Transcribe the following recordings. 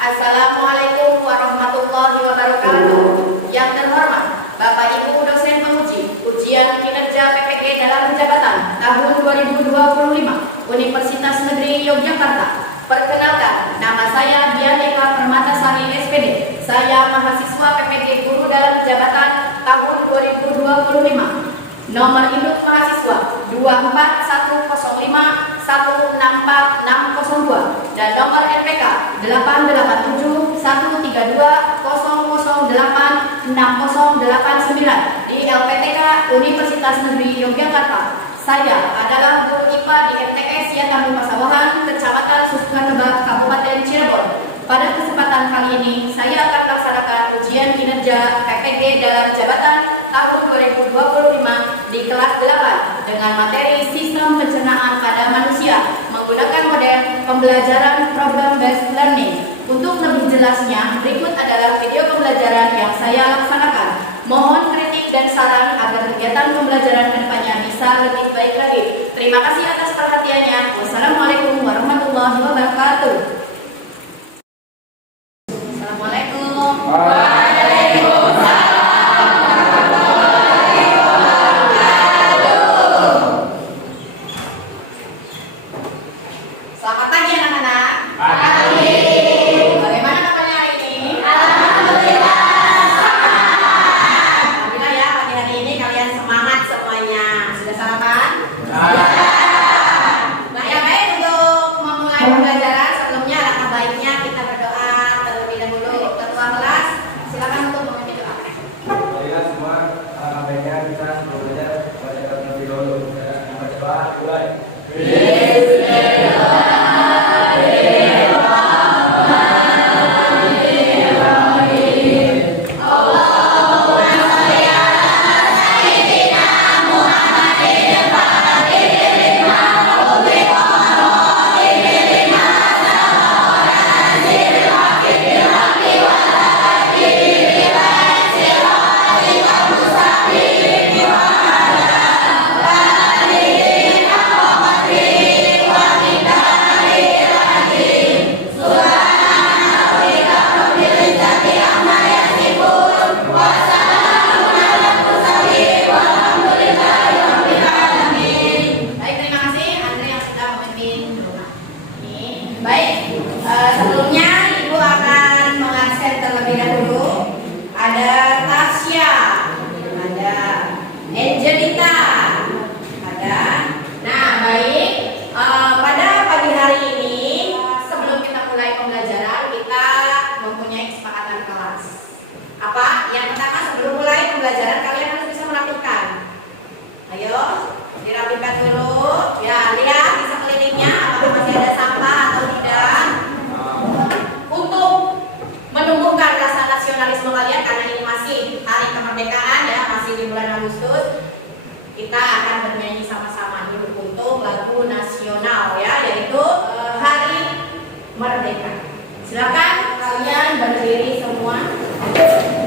Assalamualaikum warahmatullahi wabarakatuh. Yang terhormat Bapak Ibu dosen penguji ujian kinerja PPG dalam jabatan tahun 2025 Universitas Negeri Yogyakarta. Perkenalkan, nama saya Dian Eka Permatasari SPD. Saya mahasiswa PPG Guru dalam jabatan tahun 2025. Nomor induk mahasiswa 24105164602 dan nomor NPK 8871320086089 di LPTK Universitas Negeri Yogyakarta. Saya adalah guru IPA di MTS Yatambu Pasawahan, Kecamatan Susukanebak, Kabupaten Cirebon. Pada kesempatan kali ini, saya akan melaksanakan ujian kinerja PPG dalam jabatan tahun 2025 di kelas 8 dengan materi sistem pencernaan pada manusia menggunakan model pembelajaran problem-based learning. Untuk lebih jelasnya, berikut adalah video pembelajaran yang saya laksanakan. Mohon kritik dan saran agar kegiatan pembelajaran kedepannya bisa lebih baik lagi. Terima kasih atas perhatiannya. Wassalamualaikum warahmatullahi wabarakatuh. Assalamualaikum. Waalaikumsalam. Selamat pagi anak-anak. Pagi. Bagaimana kabarnya hari ini? Alhamdulillah. Alhamdulillah ya, pagi hari ini kalian semangat semuanya. Sudah sarapan? Sudah. Nah ya, baik, untuk memulai pembelajaran sebelumnya alangkah baiknya kita berdoa terlebih dahulu. Ketua kelas, silakan untuk memimpin doa. Baiklah semua, alangkah baiknya kita belajar baca terlebih dahulu. Berdoa mulai. Sebelumnya Ibu akan mengabsen terlebih dahulu. Ada Tasya, ada Angelita, ada. Nah, baik. Pada pagi hari ini, sebelum kita mulai pembelajaran, kita mempunyai kesepakatan kelas. Apa? Yang pertama, sebelum mulai pembelajaran kalian harus bisa merapikan. Ayo, dirapikan dulu. Ya, lihat di sekelilingnya apakah masih ada sampah atau tidak. Untuk menumbuhkan rasa nasionalisme kalian, karena ini masih hari kemerdekaan ya, masih di bulan Agustus, kita akan bernyanyi sama-sama dulu untuk lagu nasional ya, yaitu Hari Merdeka. Silakan kalian berdiri semua. Hari merdeka,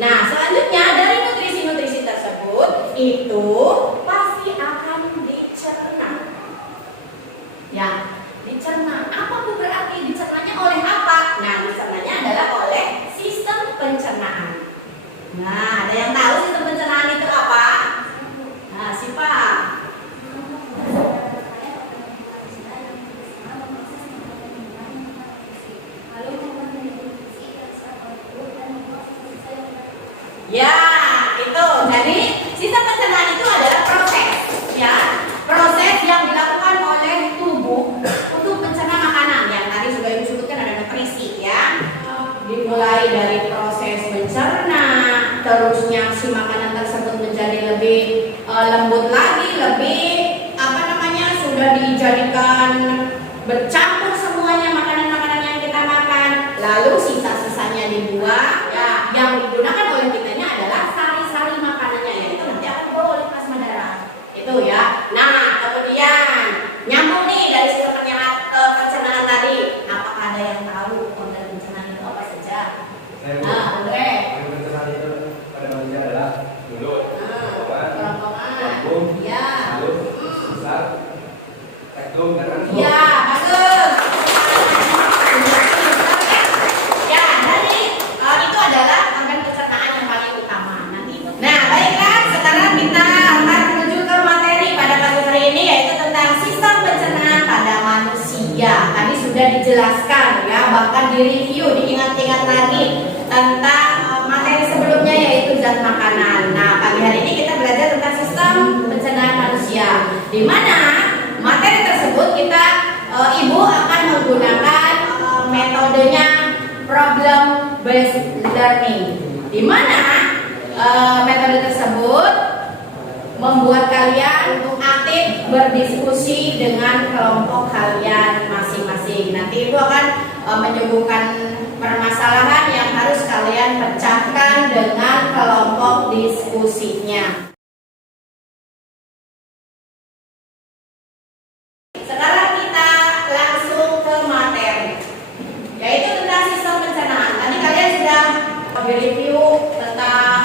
Nah, selanjutnya dari nutrisi-nutrisi tersebut itu pasti akan dicerna. Ya, dicerna. Apa itu berarti dicernanya oleh apa? Nah, dicernanya adalah oleh sistem pencernaan. Nah, ada yang tahu sistem pencernaan itu apa? Nah, Sipa. Ya, itu. Jadi, sistem pencernaan itu adalah proses, ya. Proses yang dilakukan oleh tubuh untuk mencerna makanan. Yang tadi sudah disebutkan ada nutrisi, ya. Dimulai dari proses mencerna, terusnya si makanan tersebut menjadi lebih lembut lagi, lebih sudah dijadikan bercampur semuanya makanan-makanan yang kita makan, lalu sisa-sisanya dibuang. Ya, yang digunakan oleh kitanya adalah sari-sari makanannya, ya, itu nanti akan dibawa oleh plasma darah. Itu ya. Nah, kemudian nyambung nih dari sistem pencernaan tadi. Apakah ada yang tahu organ pencernaan itu apa saja? Nah, Andre. Pencernaan itu pada manusia adalah mulut, kerongkongan, lambung, ya, pusat, rektum, dan rantum. ya, bagus. Ya, dari itu adalah organ pencernaan yang paling utama. Nah, baiklah, sekarang kita akan menuju ke materi pada pagi hari ini, yaitu tentang sistem pencernaan pada manusia. Tadi sudah dijelaskan, ya, bahkan direview, diingat-ingat lagi tentang materi sebelumnya, yaitu zat makanan. Nah, pagi hari ini kita belajar tentang sistem pencernaan manusia, di mana materi tersebut kita ibu akan menggunakan metodenya problem based learning, di mana metode tersebut membuat kalian untuk aktif berdiskusi dengan kelompok kalian masing-masing. Nanti itu akan menyuguhkan permasalahan yang harus kalian pecahkan dengan kelompok diskusinya. Sekarang kita langsung ke materi, yaitu tentang sistem pencernaan. Tadi kalian sudah review tentang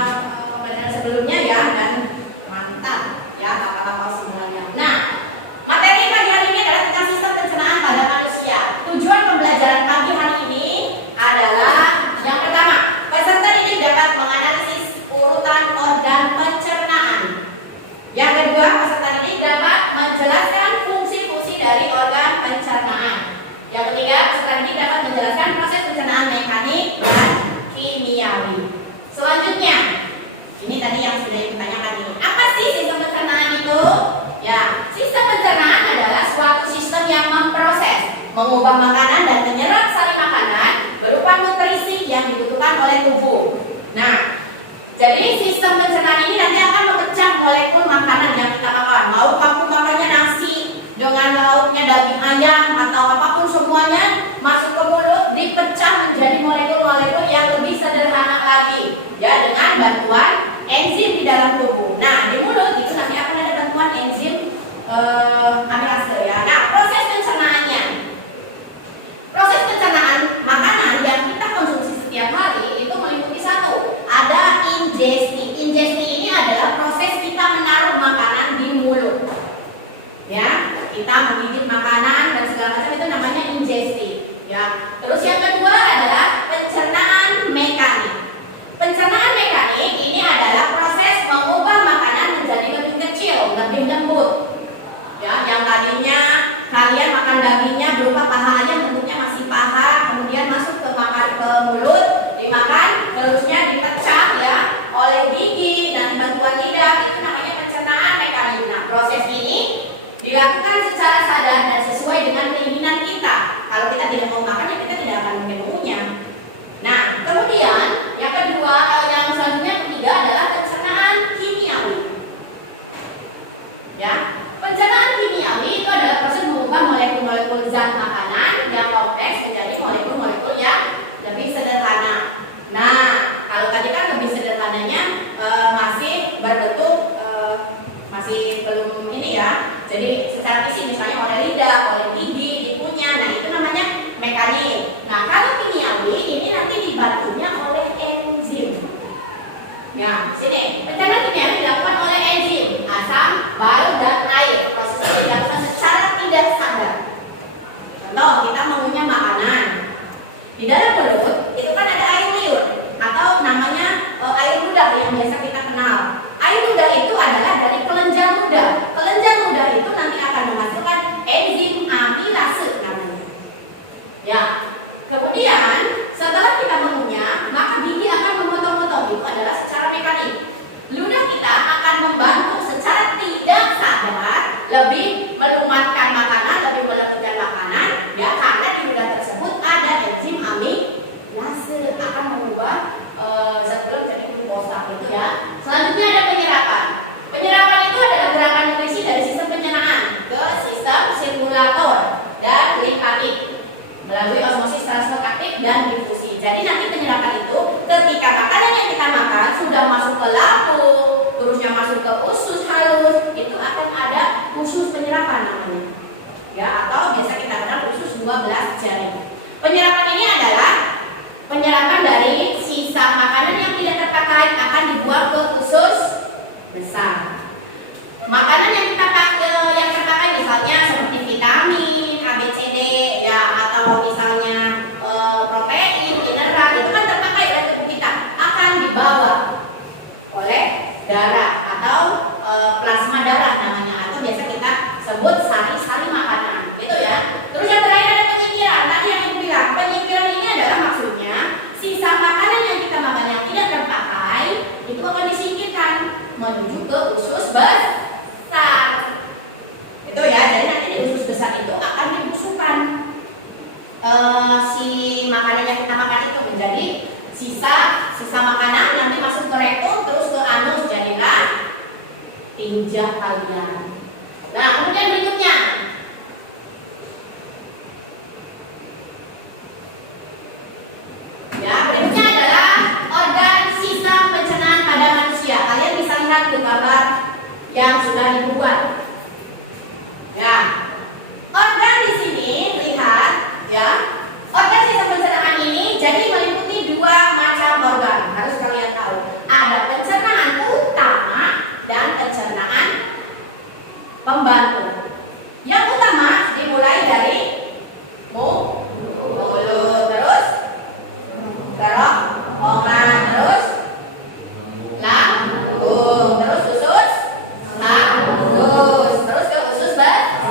pelajaran sebelumnya, ya, dan mantap, ya, hafal semuanya. Nah, materi pagi hari ini adalah tentang sistem pencernaan pada manusia. Tujuan pembelajaran pagi hari ini adalah yang pertama, peserta didik dapat menganalisis urutan organ pencernaan. Yang kedua, peserta didik dapat menjelaskan fungsi-fungsi dari organ pencernaan. Yang ketiga, peserta didik dapat menjelaskan proses pencernaan mekanik dan kimiawi. Selanjutnya, ini tadi yang sudah ditanyakan ini. Apa sih sistem pencernaan itu? Ya, sistem pencernaan adalah suatu sistem yang memproses, mengubah makanan dan menyerap sari makanan berupa nutrisi yang dibutuhkan oleh tubuh. Nah, jadi sistem pencernaan ini nanti akan memecah molekul makanan yang kita makan. Mau kamu makannya nasi dengan lauknya daging ayam atau apapun, semuanya masuk ke mulut, dipecah menjadi molekul-molekul yang lebih sederhana lagi, ya, dengan bantuan enzim di dalam tubuh. Nah, di mulut itu nanti akan ada bantuan enzim amilase, ya. Nah, proses pencernaannya, proses pencernaan makanan yang kita konsumsi setiap hari itu meliputi satu, ada ingesti. Ingesti ini adalah proses kita menaruh makanan di mulut, ya, kita menggigit makanan dan segala macam, itu namanya ingesti, ya. Terus yang kedua adalah pencernaan mekanik. Pencernaan mekanik ini adalah proses mengubah makanan menjadi lebih kecil, lebih lembut, ya. Yang tadinya kalian makan dagingnya berupa pahanya, bentuknya masih paha, kemudian masuk ke mulut, dimakan, terusnya dipecah, ya, oleh Ya, sini. Pencernaan kimia dilakukan oleh enzim, asam, bau, dan air. Prosesnya dilakukan secara tidak sadar. Contoh, kita mengunyah makanan. Di dalam mulut itu kan ada air liur atau namanya air ludah yang biasa kita kenal. Air ludah itu adalah dari kelenjar ludah. Kelenjar ludah itu nanti akan menghasilkan enzim amilase namanya. Ya. Kemudian setelah kita mengunyah, maka gigi akan memotong-motong. Itu adalah secara mekanik. Ludah kita akan membantu secara tidak sadar lebih melumatkan makanan, lebih melembutkan makanan, ya, karena di ludah tersebut ada enzim amilase akan mengubah zat gula menjadi glukosa gitu ya. Selanjutnya ada penyerapan. Penyerapan itu adalah gerakan nutrisi dari sistem pencernaan ke sistem sirkulator dan limpatik melalui osmosis translokatif dan difusi. Jadi nanti penyerapan itu ketika makanan yang kita makan sudah masuk ke lambung, terusnya masuk ke usus halus, itu akan ada usus penyerapan namanya. Ya, atau biasa kita kenal usus 12 jari. Penyerapan ini adalah penyerapan dari sisa makanan yang tidak terpakai akan dibuang ke usus besar. Makanan yang terpakai misalnya seperti vitamin, A, B, C, D, ya, atau misalnya protein, mineral, itu kan terpakai oleh tubuh kita, akan dibawa oleh darah atau plasma darah namanya, atau biasa kita sebut sari-sari makanan, gitu ya. Terus yang terakhir ada penyingkiran. Tadi yang aku bilang, penyingkiran ini adalah maksudnya sisa makanan yang kita makan yang tidak terpakai itu akan disingkirkan menuju ke usus besar. Itu ya, jadi nanti di usus besar itu akan dibusukkan si makanan yang kita makan itu menjadi sisa makanan, nanti masuk ke rektum terus ke anus, jadilah tinja kalian. Nah, kemudian berikutnya ya, berikutnya adalah organ sistem pencernaan pada manusia. Kalian bisa lihat di gambar yang sudah dibuat. Ya, organ di sini lihat ya. Organ sistem pencernaan ini jadi meliputi dua macam organ. Harus kalian tahu. Ada pencernaan utama dan pencernaan pembantu. Yang utama dimulai dari mulut, terus kerongkongan, terus lambung, terus usus halus, terus ke usus besar,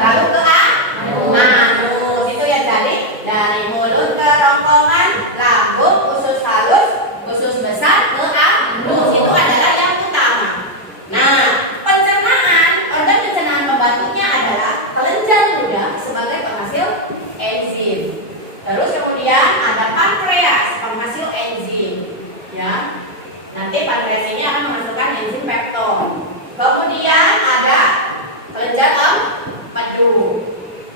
lalu ke anus. Itu ya, dari mulut, kerongkongan, lambung, usus halus, usus besar, ke anus. Itu adalah yang utama. Nah, organ pencernaan pembantunya adalah kelenjar ludah sebagai penghasil enzim. Terus kemudian ada pankreas, penghasil enzim. Ya, nanti pankreas ini akan menghasilkan enzim pepton. Kemudian ada kelenjar empedu.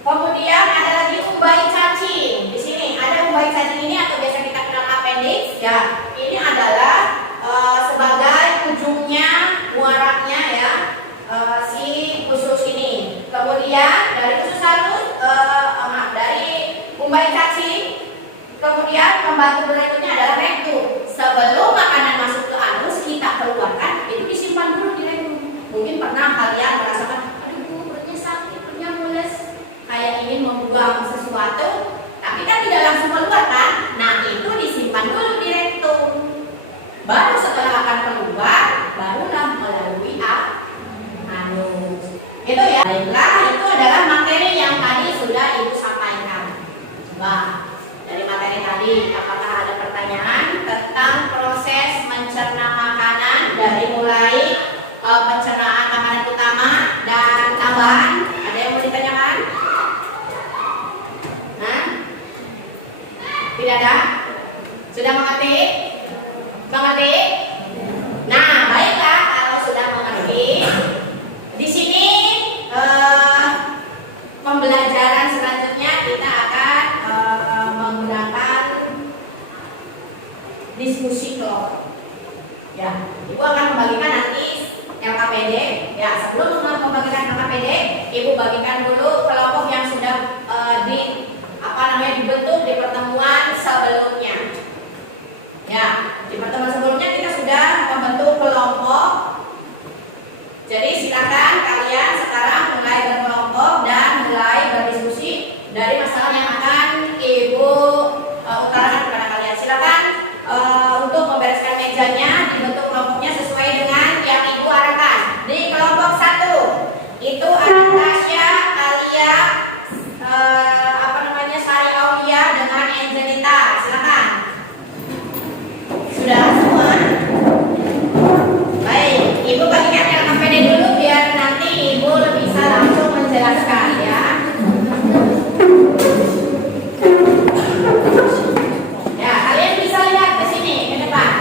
Kemudian ada lagi umbai cacing. Di sini ada umbai cacing ini atau biasa kita kenal appendix. Ya, ini adalah sebagai ujungnya, muaranya ya, si usus ini. Kemudian dari usus halus, dari umbai cacing. Kemudian pembantu berikutnya adalah rektum. Sebelum makanan masuk ke anus, kita keluarkan, itu disimpan dulu di rektum. Mungkin pernah kalian merasakan, aduh perutnya sakit, perutnya mules, kayak ingin membuang sesuatu, tapi kan tidak langsung keluar kan? Nah, itu disimpan dulu di rektum. Baru setelah akan keluar, barulah melalui anus. Itu ya. Baiklah, itu adalah materi yang tadi sudah Ibu sampaikan. Coba dari materi tadi, apakah ada pertanyaan tentang proses mencerna makanan dari mulai pencernaan makanan utama dan tambahan? Ada yang mau ditanyakan? Nah, tidak ada? Sudah mengerti? Mengerti? Nah, baiklah, kalau sudah mengerti, di sini pembelajaran selanjutnya kita akan menggunakan diskusi kelompok. Ya, Ibu akan membagikan nanti LKPD. Ya, sebelum membagikan LKPD, Ibu bagikan dulu kelompok yang sudah dibentuk di pertemuan sebelumnya. Ya, di pertemuan sebelumnya kita sudah Jadi silakan kalian sekarang mulai berkelompok dan mulai berdiskusi dari masalah yang akan Ibu utarakan kepada kalian. Silakan untuk membereskan mejanya, dibentuk kelompoknya sesuai dengan yang Ibu arahkan. Di kelompok 1 itu ada Tasya, Alia, Sari Aulia dengan Angelita. Silakan. Sudah semua? Baik, Ibu bagikan yang KPD dulu biar nanti Ibu bisa langsung menjelaskan ya. Ya, kalian bisa lihat ke sini, ke depan.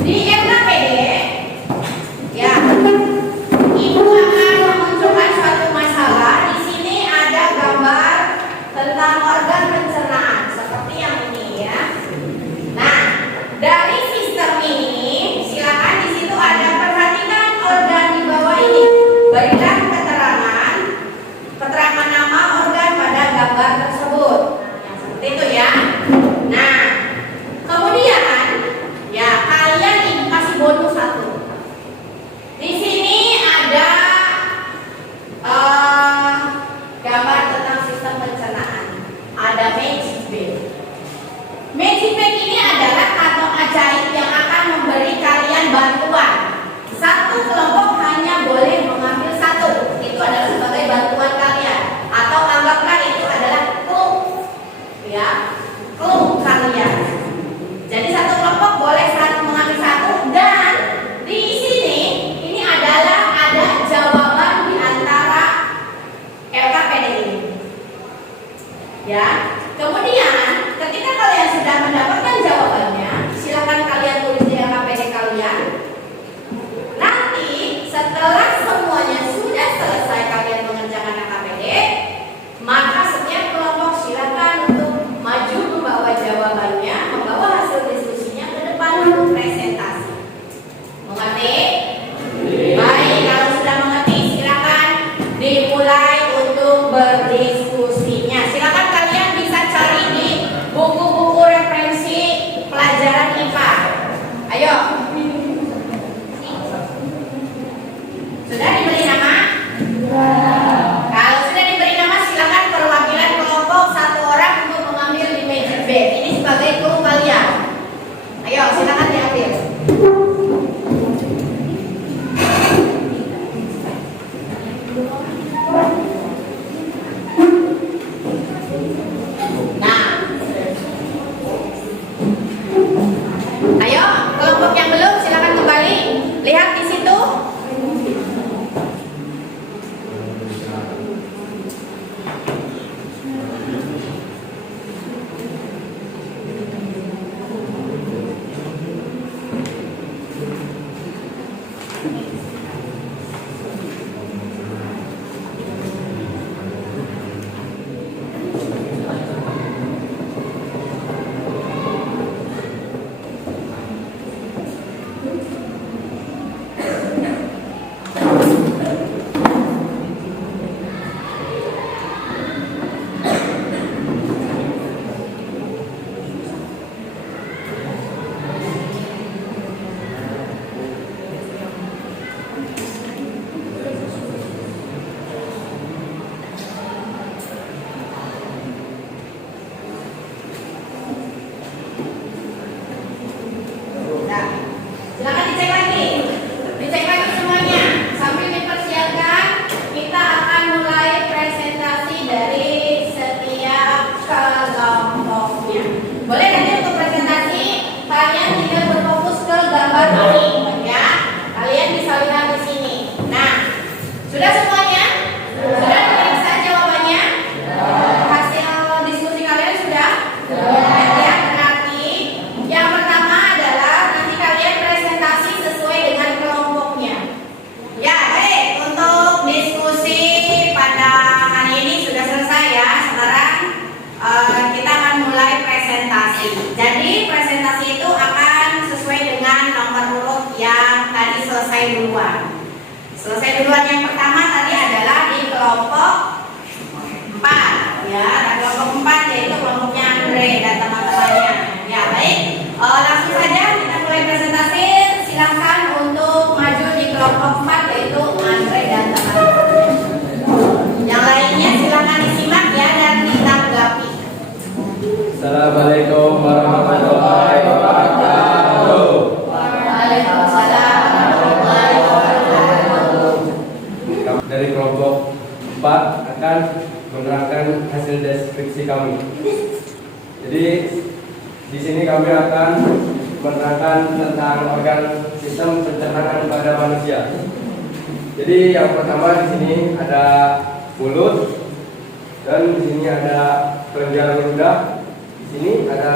Di LKPD, ya, Ibu akan memunculkan suatu masalah. Di sini ada gambar tentang organ pencernaan seperti yang ini ya. Nah, dari sistem ini, silakan di situ ada perhatikan organ di bawah ini. Berikan keterangan nama organ pada gambar tersebut. Yang seperti itu ya. Nah, kemudian ya kalian Ibu kasih bonus 1. Di sini ada gambar tentang sistem pencernaan. Ada magic bag. Magic bag ini adalah kantong ajaib yang akan memberi kalian bantuan. Satu kelompok hanya boleh mengambil 1. Itu adalah sebagai bantuan kalian. Atau anggaplah itu adalah clue, ya, clue kalian. Jadi satu kelompok boleh mengambil 1 dan di sini ini adalah ada jawaban di antara LKPD ini. Ya. Kemudian ketika kalian sudah mendapatkan jawabannya, silakan kalian tulis di LKPD kalian. Nanti setelah semuanya sudah selesai kalian mengerjakan LKPD, maka setiap kelompok silakan untuk maju membawa jawabannya, membawa hasil diskusinya ke depan untuk presentasi. Mengerti? Baik, kalau sudah mengerti silakan dimulai untuk berdiskusinya. Silakan kalian bisa cari di buku-buku referensi pelajaran IPA. Ayo. Sudah diberi nama? Kalau sudah diberi nama, silakan perwakilan kelompok 1 orang untuk mengambil di magic bag. Ini sebagai clue kalian. Ayo, silakan diambil. Nah, ayo kelompok yang belum silakan kembali. Lihat di situ. Silakan dicek lagi semuanya. Sambil dipersiapkan, kita akan mulai presentasi dari setiap kelompoknya. Boleh nanti untuk presentasi kalian tinggal berfokus ke gambar ini, ya. Kalian bisa lihat di sini. Nah, sudah semuanya? Sudah diperiksa jawabannya? Hasil diskusi kalian sudah? Ya, berarti yang pertama adalah nanti kalian presentasi sesuai dengan kelompoknya. Ya, baik. Untuk diskusi pada hari ini sudah selesai ya. Sekarang kita akan mulai presentasi. Jadi presentasi itu akan sesuai dengan nomor urut yang tadi selesai duluan. Yang pertama tadi adalah di kelompok 4 ya. Dan kelompok 4 yaitu kelompoknya Andre dan teman-temannya. Ya, baik. Langsung saja kita mulai presentasi. Silakan untuk divisi kami. Jadi di sini kami akan menerangkan tentang organ sistem pencernaan pada manusia. Jadi yang pertama di sini ada mulut, dan di sini ada kelenjar ludah, di sini ada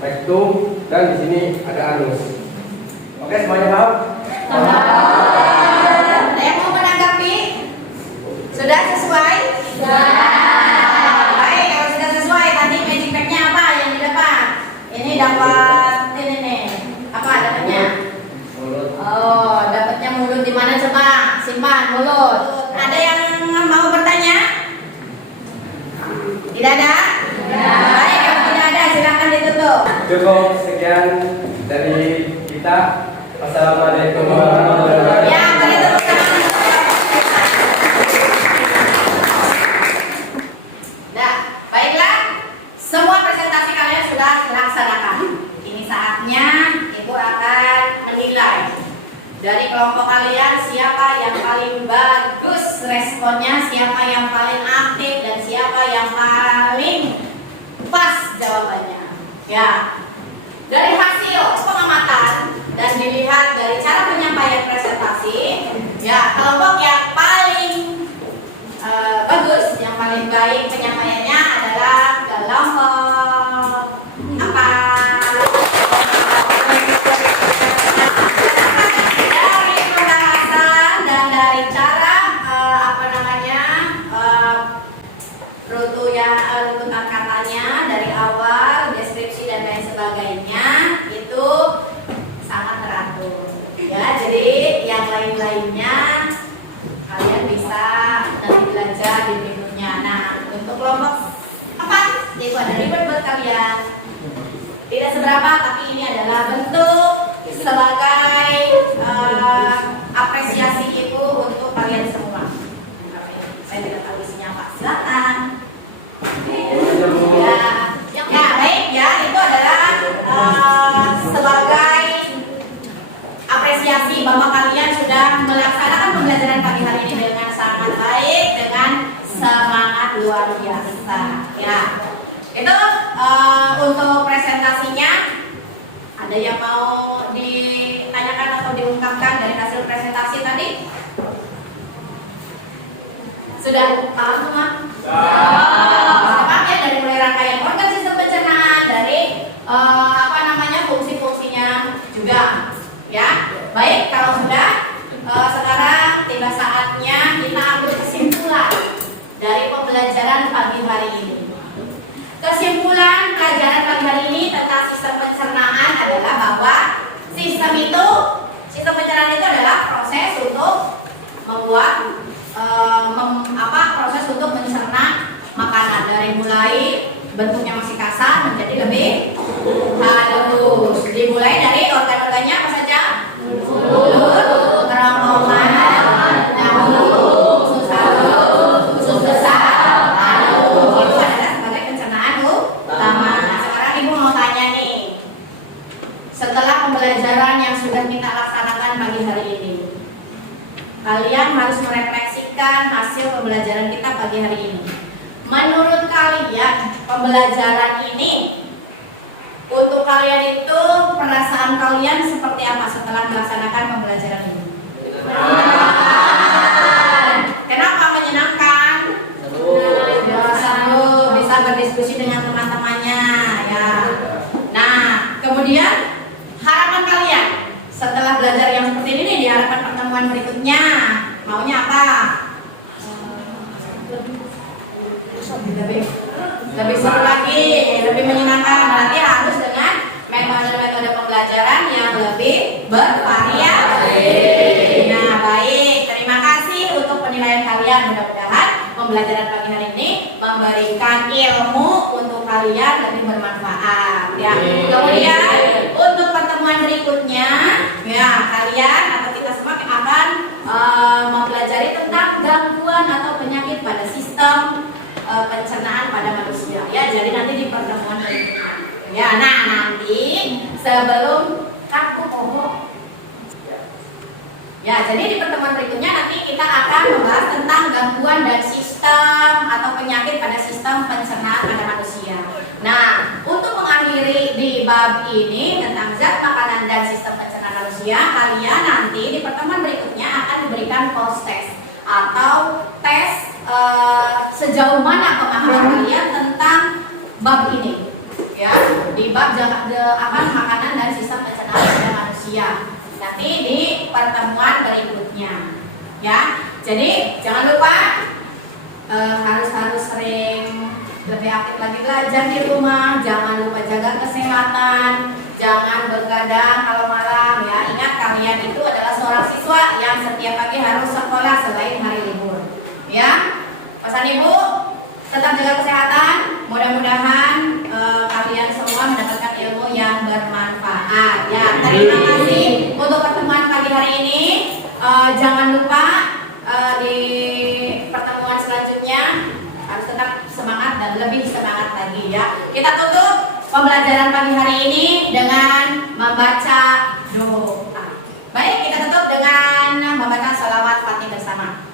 rektum, dan di sini ada anus. Oke, semuanya paham? Ada yang mau menanggapi? Sudah sesuai? Sudah. Baik, kalau sudah sesuai, tadi magic pack-nya apa yang didapat? Ini dapat ini nih. Apa dapatnya? Mulut. Oh, dapatnya mulut di mana coba? Simpan mulut. Ada yang mau bertanya? Tidak ada? Baik, kalau tidak ada silakan ditutup. Cukup sekian dari kita. Wassalamualaikum warahmatullahi wabarakatuh. Ya, mari tepuk tangan. Nah, baiklah. Semua presentasi kalian sudah dilaksanakan. Ini saatnya Ibu akan menilai dari kelompok kalian siapa yang paling bagus responnya, siapa yang paling aktif, dan siapa yang paling pas jawabannya. Ya, dari hasil pengamatan dan dilihat dari cara penyampaian presentasi, ya kelompok yang paling bagus, yang paling baik penyampaiannya adalah kelompok apa? Dari pembahasan dan dari cara runtutan katanya dari awal, deskripsi dan lain sebagainya itu sangat teratur. Ya, jadi yang lain-lainnya kalian bisa nanti belajar di berikutnya. Nah, untuk kelompok 4 itu ada ribet buat kalian. Tidak seberapa, tapi ini adalah bentuk sebagai apresiasi Ibu untuk kalian semua. Saya tidak tahu isinya apa. Silakan. Ya, baik ya, itu adalah sebagai apresiasi bahwa kalian sudah melaksanakan pembelajaran pagi hari ini dengan sangat baik, dengan semangat luar biasa. Ya, itu untuk presentasinya. Ada yang mau ditanyakan atau diungkapkan dari hasil presentasi tadi? Sudah paham semua? Paham ya, dari mulai rangkaian organ sistem pencernaan, dari fungsi-fungsinya juga. Ya, baik, kalau sudah sekarang tiba saatnya kita ambil kesimpulan dari pembelajaran pagi hari ini. Kesimpulan pelajaran pagi hari ini tentang sistem pencernaan adalah bahwa sistem pencernaan itu adalah proses untuk membuat proses untuk mencerna makanan, dari mulai bentuknya masih kasar menjadi lebih halus. Dimulai dari organ-organnya apa saja? Mulut, kerongkongan, nahuk, usus halus, usus besar, halus. Itu adalah sebagai pencernaan utama. Nah, sekarang Ibu mau tanya nih, setelah pembelajaran yang sudah kita laksanakan pagi hari ini, kalian harus merefleksikan hasil pembelajaran kita pagi hari ini. Menurut kalian, pembelajaran ini untuk kalian itu perasaan kalian seperti apa setelah melaksanakan pembelajaran ini? Kenapa menyenangkan? Seru, bisa berdiskusi dengan teman-temannya, ya. Nah, kemudian harapan kalian setelah belajar yang seperti ini di harapan pertemuan berikutnya, maunya apa? Lebih seru lagi, lebih menyenangkan. Berarti harus dengan metode pembelajaran yang lebih bervariasi. Nah, baik, terima kasih untuk penilaian kalian. Mudah-mudahan pembelajaran pagi hari ini memberikan ilmu untuk kalian lebih bermanfaat. Ya, kemudian untuk pertemuan berikutnya, ya kalian atau kita semua akan mempelajari tentang gangguan atau penyakit pada sistem pencernaan pada manusia. Ya, jadi nanti di pertemuan berikutnya. Ya, nah nanti sebelum kaku pokok, Ya, jadi di pertemuan berikutnya nanti kita akan membahas tentang gangguan dan sistem atau penyakit pada sistem pencernaan pada manusia. Nah, untuk mengakhiri di bab ini tentang zat makanan dan sistem pencernaan manusia, kalian nanti di pertemuan berikutnya akan diberikan post test atau tes sejauh mana pemahaman kalian tentang bab ini. Ya, di bab makanan dan sistem pencernaan pada manusia. Nanti di pertemuan berikutnya, ya. Jadi jangan lupa harus sering lebih aktif lagi belajar di rumah. Jangan lupa jaga kesehatan, jangan begadang kalau malam. Ya, ingat kalian itu adalah seorang siswa yang setiap pagi harus sekolah selain hari libur. Ya, pesan ibu tetap jaga kesehatan. Mudah-mudahan kalian semua mendapatkan ilmu yang bermanfaat. Ya, terima kasih untuk pertemuan pagi hari ini. Jangan lupa di pertemuan selanjutnya harus tetap semangat dan lebih semangat lagi ya. Kita tutup pembelajaran pagi hari ini dengan membaca doa. Baik, kita tutup dengan membaca sholawat Fatihah bersama.